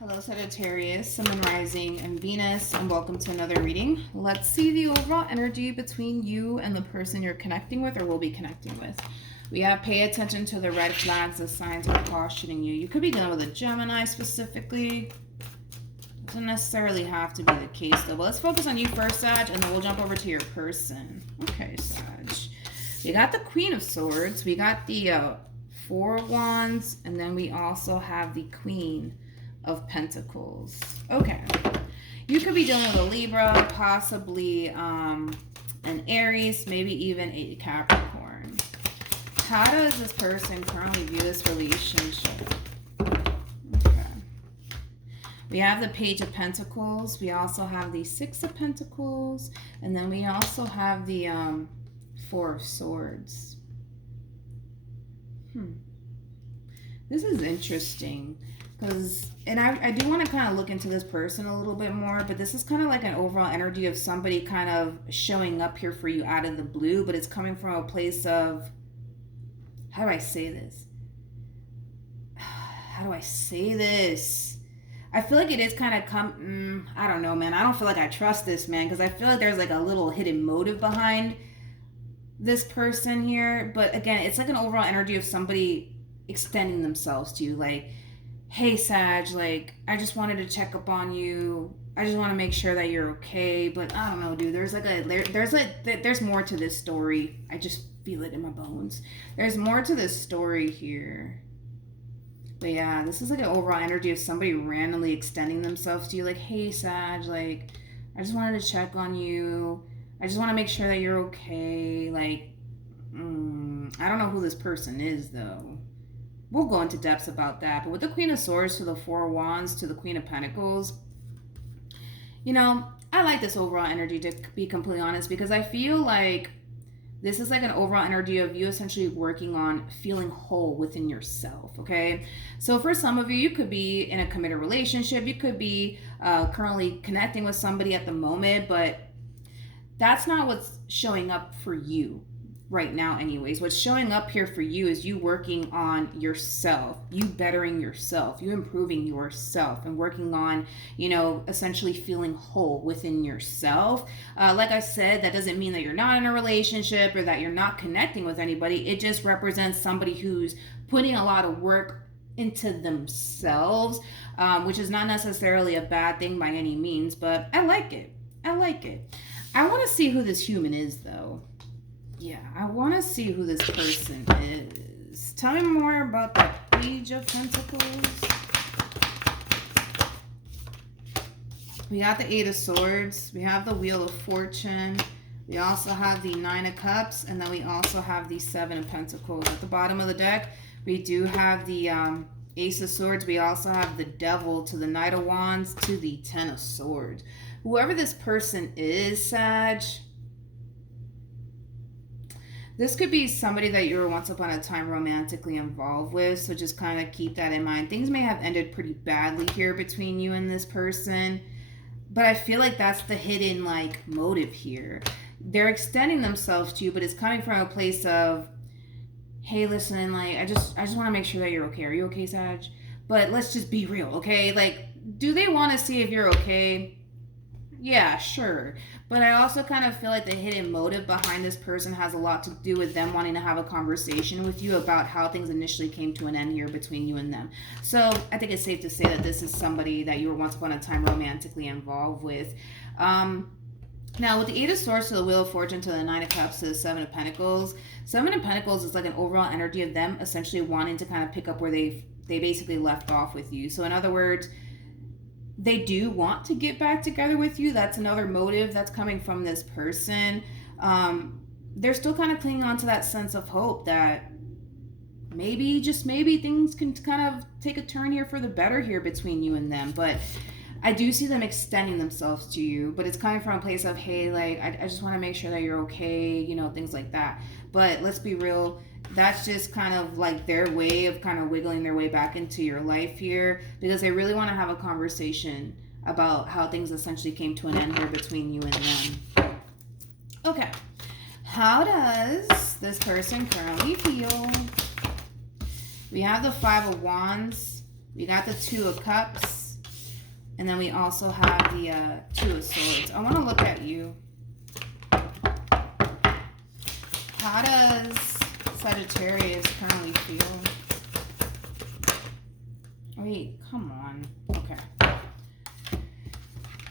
Hello Sagittarius, Sun, Moon, Rising, and Venus, and welcome to another reading. Let's see the overall energy between you and the person you're connecting with or will be connecting with. We have pay attention to the red flags, the signs are cautioning you. You could be dealing with a Gemini specifically. Doesn't necessarily have to be the case though, but let's focus on you first, Sag, and then we'll jump over to your person. Okay, Sag. We got the Queen of Swords, we got the Four of Wands, and then we also have the Queen of Pentacles. Okay, you could be dealing with a Libra, possibly an Aries, maybe even a Capricorn. How does this person currently view this relationship? Okay, we have the Page of Pentacles, we also have the Six of Pentacles, and then we also have the Four of Swords. This is interesting. And I do want to kind of look into this person a little bit more, but this is kind of like an overall energy of somebody kind of showing up here for you out of the blue, but it's coming from a place of, how do I say this? How do I say this? I feel like it is kind of I don't know, man. I don't feel like I trust this, man, because I feel like there's like a little hidden motive behind this person here. But again, it's like an overall energy of somebody extending themselves to you, like, hey Sag, like, I just wanted to check up on you. I just want to make sure that you're okay. But I don't know, dude. There's more to this story. I just feel it in my bones. There's more to this story here. But yeah, this is like an overall energy of somebody randomly extending themselves to you. Like, hey Sag, like, I just wanted to check on you. I just want to make sure that you're okay. Like, I don't know who this person is though. We'll go into depths about that. But with the Queen of Swords to the Four of Wands to the Queen of Pentacles, you know, I like this overall energy, to be completely honest, because I feel like this is like an overall energy of you essentially working on feeling whole within yourself, okay? So for some of you, you could be in a committed relationship. You could be currently connecting with somebody at the moment, but that's not what's showing up for you right now anyways. What's showing up here for you is you working on yourself, you bettering yourself, you improving yourself, and working on, you know, essentially feeling whole within yourself. Like I said, that doesn't mean that you're not in a relationship or that you're not connecting with anybody. It just represents somebody who's putting a lot of work into themselves, which is not necessarily a bad thing by any means, but I like it. I like it. I want to see who this human is though. Yeah, I want to see who this person is. Tell me more about the Page of Pentacles. We got the Eight of Swords. We have the Wheel of Fortune. We also have the Nine of Cups. And then we also have the Seven of Pentacles. At the bottom of the deck, we do have the Ace of Swords. We also have the Devil to the Knight of Wands to the Ten of Swords. Whoever this person is, Sag, this could be somebody that you were once upon a time romantically involved with, so just kind of keep that in mind. Things may have ended pretty badly here between you and this person, but I feel like that's the hidden, like, motive here. They're extending themselves to you, but it's coming from a place of, hey, listen, like, I just want to make sure that you're okay. Are you okay, Sag? But let's just be real, okay? Like, do they want to see if you're okay? Yeah, sure. But I also kind of feel like the hidden motive behind this person has a lot to do with them wanting to have a conversation with you about how things initially came to an end here between you and them. So I think it's safe to say that this is somebody that you were once upon a time romantically involved with. Now, with the Eight of Swords to the Wheel of Fortune to the Nine of Cups to the Seven of Pentacles, Seven of Pentacles is like an overall energy of them essentially wanting to kind of pick up where they basically left off with you. So in other words, they do want to get back together with you. That's another motive that's coming from this person. They're still kind of clinging on to that sense of hope that maybe, just maybe, things can kind of take a turn here for the better here between you and them. But I do see them extending themselves to you, but it's coming from a place of, hey, like, I just want to make sure that you're okay, you know, things like that. But let's be real, that's just kind of like their way of kind of wiggling their way back into your life here, because they really want to have a conversation about how things essentially came to an end here between you and them. Okay, how does this person currently feel? We have the Five of Wands. We got the Two of Cups. And then we also have the Two of Swords. I want to look at you. How does Sagittarius currently feel? Wait, come on. Okay.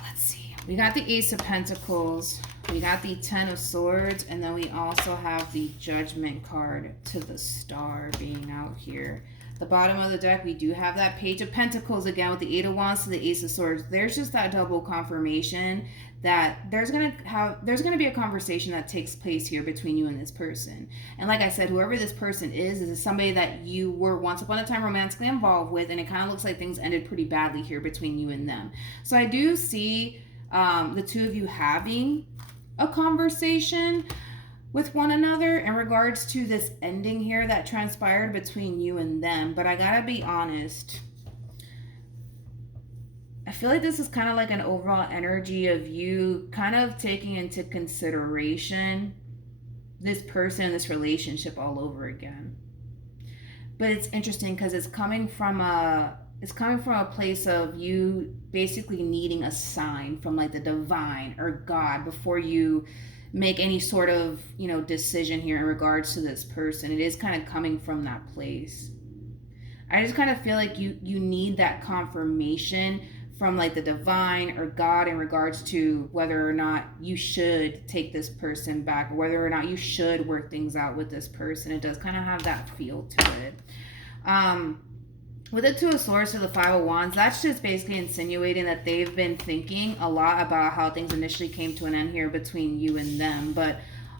Let's see. We got the Ace of Pentacles. We got the Ten of Swords. And then we also have the Judgment card to the Star being out here. The bottom of the deck, we do have that Page of Pentacles again with the Eight of Wands to the Ace of Swords. There's just that double confirmation that there's gonna be a conversation that takes place here between you and this person. And like I said, whoever this person is somebody that you were once upon a time romantically involved with, and it kind of looks like things ended pretty badly here between you and them. So I do see the two of you having a conversation with one another in regards to this ending here that transpired between you and them. But I gotta be honest, I feel like this is kind of like an overall energy of you kind of taking into consideration this person, this relationship all over again. But it's interesting because it's coming from a place of you basically needing a sign from like the divine or God before you make any sort of, decision here in regards to this person. It is kind of coming from that place. I just kind of feel like you need that confirmation from like the divine or God in regards to whether or not you should take this person back, or whether or not you should work things out with this person. It does kind of have that feel to it. With the Two of Swords to the Five of Wands, that's just basically insinuating that they've been thinking a lot about how things initially came to an end here between you and them. But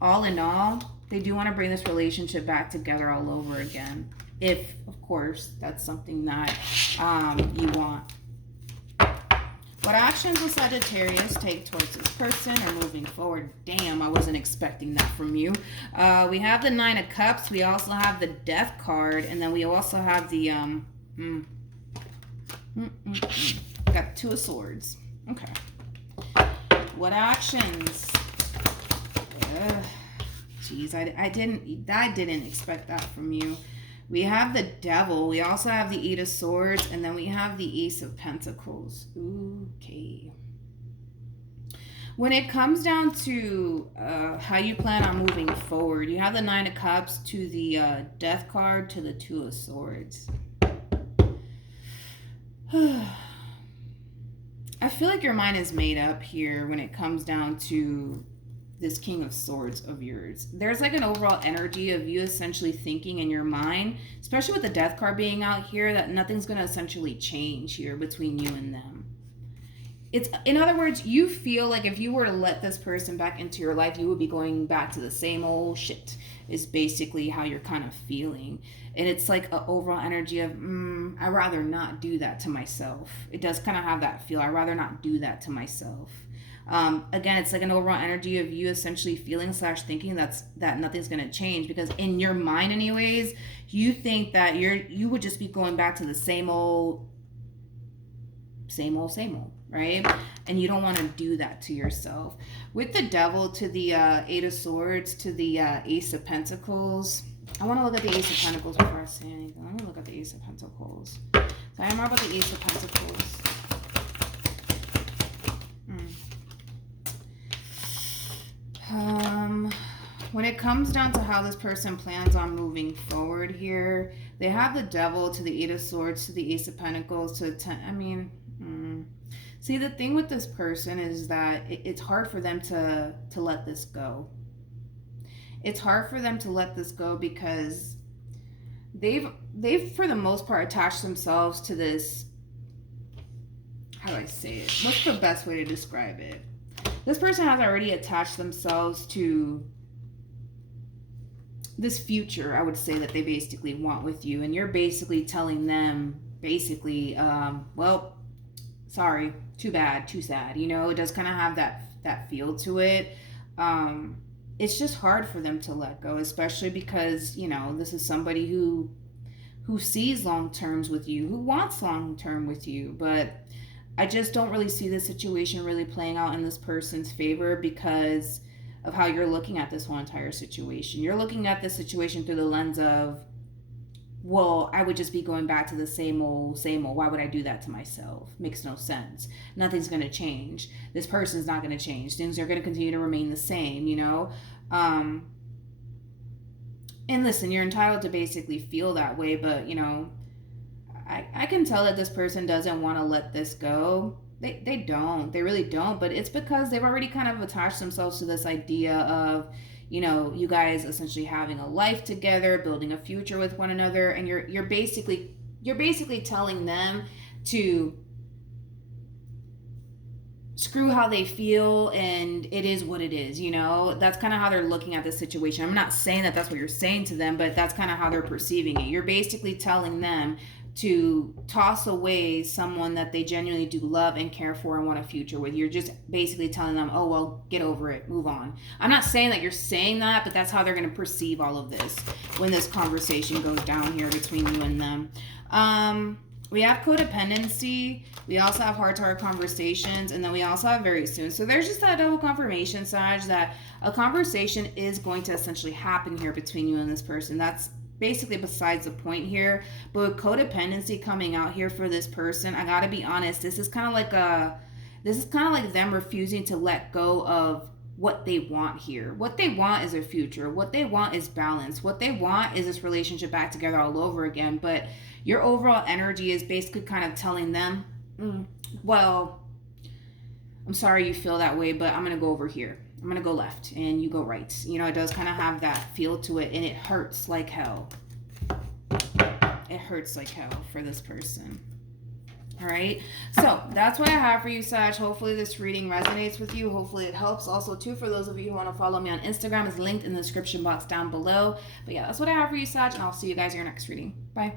all in all, they do want to bring this relationship back together all over again. If, of course, that's something that you want. What actions will Sagittarius take towards this person or moving forward? Damn, I wasn't expecting that from you. We have the Nine of Cups. We also have the Death card. And then we also have the... Got Two of Swords. Okay. What actions? Jeez, I didn't expect that from you. We have the Devil. We also have the Eight of Swords, and then we have the Ace of Pentacles. Okay. When it comes down to how you plan on moving forward, you have the Nine of Cups to the Death card to the Two of Swords. I feel like your mind is made up here when it comes down to this King of Swords of yours. There's like an overall energy of you essentially thinking in your mind, especially with the Death card being out here, that nothing's going to essentially change here between you and them. It's, in other words, you feel like if you were to let this person back into your life, you would be going back to the same old shit, is basically how you're kind of feeling. And it's like an overall energy of, I'd rather not do that to myself. It does kind of have that feel. I'd rather not do that to myself. Again, it's like an overall energy of you essentially feeling / thinking that nothing's going to change, because in your mind anyways, you think that you would just be going back to the same old, right? And you don't want to do that to yourself. With the Devil to the Eight of Swords to the Ace of Pentacles, I want to look at the Ace of Pentacles before I say anything. Let me look at the Ace of Pentacles. So I am more about the Ace of Pentacles. When it comes down to how this person plans on moving forward here, they have the Devil to the Eight of Swords to the Ace of Pentacles to See, the thing with this person is that it's hard for them to let this go. It's hard for them to let this go because they've for the most part attached themselves to this, how do I say it? What's the best way to describe it? This person has already attached themselves to this future, I would say, that they basically want with you. And you're basically telling them, well, sorry, too bad, too sad. It does kind of have that feel to it. It's just hard for them to let go, especially because, this is somebody who sees long terms with you, who wants long term with you. But I just don't really see the situation really playing out in this person's favor because of how you're looking at this whole entire situation. You're looking at this situation through the lens of well, I would just be going back to the same old, same old. Why would I do that to myself? Makes no sense. Nothing's going to change. This person's not going to change. Things are going to continue to remain the same, you know? And listen, you're entitled to basically feel that way, but, you know, I can tell that this person doesn't want to let this go. They don't. They really don't. But it's because they've already kind of attached themselves to this idea of, you know, you guys essentially having a life together, building a future with one another, and you're basically telling them to screw how they feel, and it is what it is, you know. That's kind of how they're looking at this situation. I'm not saying that that's what you're saying to them, but that's kind of how they're perceiving it. You're basically telling them to toss away someone that they genuinely do love and care for and want a future with. You're just basically telling them, oh, well, get over it, move on. I'm not saying that you're saying that, but that's how they're going to perceive all of this when this conversation goes down here between you and them. We have codependency. We also have heart-to-heart conversations, and then we also have very soon. So there's just that double confirmation, Sag, that a conversation is going to essentially happen here between you and this person. That's basically besides the point here. But with codependency coming out here for this person, I gotta be honest, this is kind of like them refusing to let go of what they want here. What they want is a future. What they want is balance. What they want is this relationship back together all over again. But your overall energy is basically kind of telling them, well, I'm sorry you feel that way, but I'm gonna go over here. I'm going to go left and you go right. You know, it does kind of have that feel to it, and it hurts like hell. It hurts like hell for this person. All right. So that's what I have for you, Sag. Hopefully this reading resonates with you. Hopefully it helps. Also, too, for those of you who want to follow me on Instagram, it's linked in the description box down below. But yeah, that's what I have for you, Sag, and I'll see you guys in your next reading. Bye.